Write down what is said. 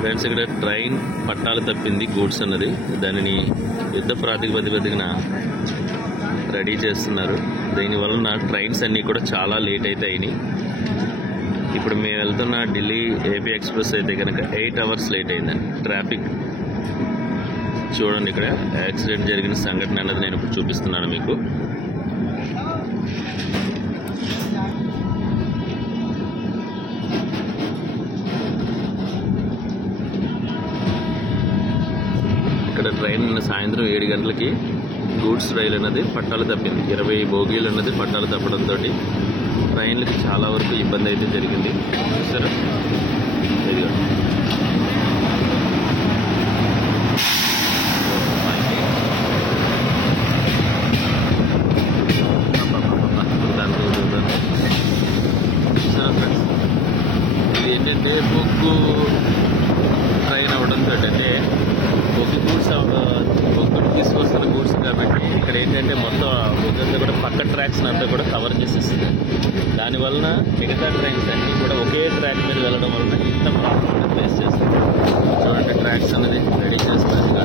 Friends, ఇక్కడ train పట్టాలు తప్పింది గూడ్స్ అన్నది. దానిని యుద్ధ ప్రాతిపదికన రెడీ చేస్తున్నారు. దీనివలన ట్రైన్స్ అన్నీ కూడా చాలా లేట్ అయితే అయినాయి. ఇప్పుడు మేము వెళ్తున్న ఢిల్లీ ఏపీ ఎక్స్ప్రెస్ అయితే కనుక 8 అవర్స్ లేట్ అయిందండి. ట్రాఫిక్ చూడండి, ఇక్కడ యాక్సిడెంట్ జరిగిన సంఘటన అన్నది నేను ఇప్పుడు చూపిస్తున్నాను మీకు. ఇక్కడ ట్రైన్ నిన్న సాయంత్రం 7 గంటలకి గూడ్స్ రైలు అన్నది పట్టాలు తప్పింది. 20 బోగీలు అన్నది పట్టాలు తప్పడంతో ట్రైన్లకి చాలా వరకు ఇబ్బంది అయితే జరిగింది. సరే, ఇదిగో ఇది ఏంటంటే బొగ్గు ట్రైన్ అవడంతో అంటే బొగ్గును తీసుకొస్తున్న గూడ్స్ కాబట్టి ఇక్కడ ఏంటంటే మొత్తం బొగ్గు కూడా పక్క ట్రాక్స్ అంతా కూడా కవర్ చేసేస్తుంది. దానివలన మిగతా ట్రైన్స్ అన్నీ కూడా ఒకే ట్రాక్ మీద వెళ్ళడం వలన ఇంత ప్రాబ్లం ఫేస్ చేస్తుంది. చూడండి, ట్రాక్స్ అనేది రెడీ చేస్తారు.